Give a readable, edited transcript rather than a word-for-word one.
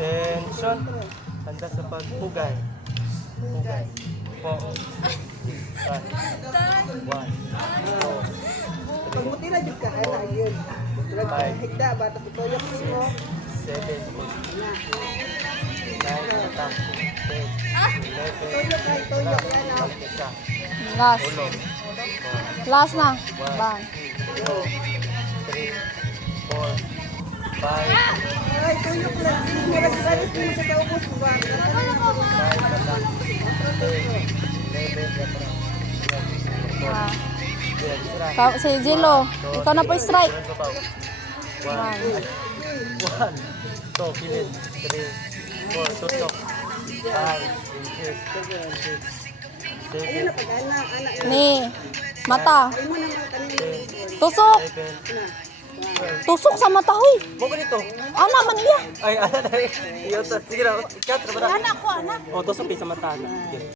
Tension. Handa sa pagpugay. Pugay. 4, 5, 1, 2, Pag mutila jud ka ana yun. Tulad higda bata ko toyok mo. 7, 9, 10, 11, Toyok kay toyok yan ah. isa, Last. ulong, Last na. Bang. 2, 3, 4, 5, Ay toyok lang. Mura sa galis mo sa ubos mo ba? 5, 11, Ah. Si Jilo, ikaw na po strike. 1, 2, kilid, 3, 4, tusok, 5, 6, 7, Ayun na pag ana ana. Ni, mata. Ay mo nang kanin. Tusok. 7, Tusok sa mata, huy. mo ba nito? Ana man iya. Ay, ano na rin. Sige na, ikat na ba na? Anak ko, anak. O, tusok din sa mata na.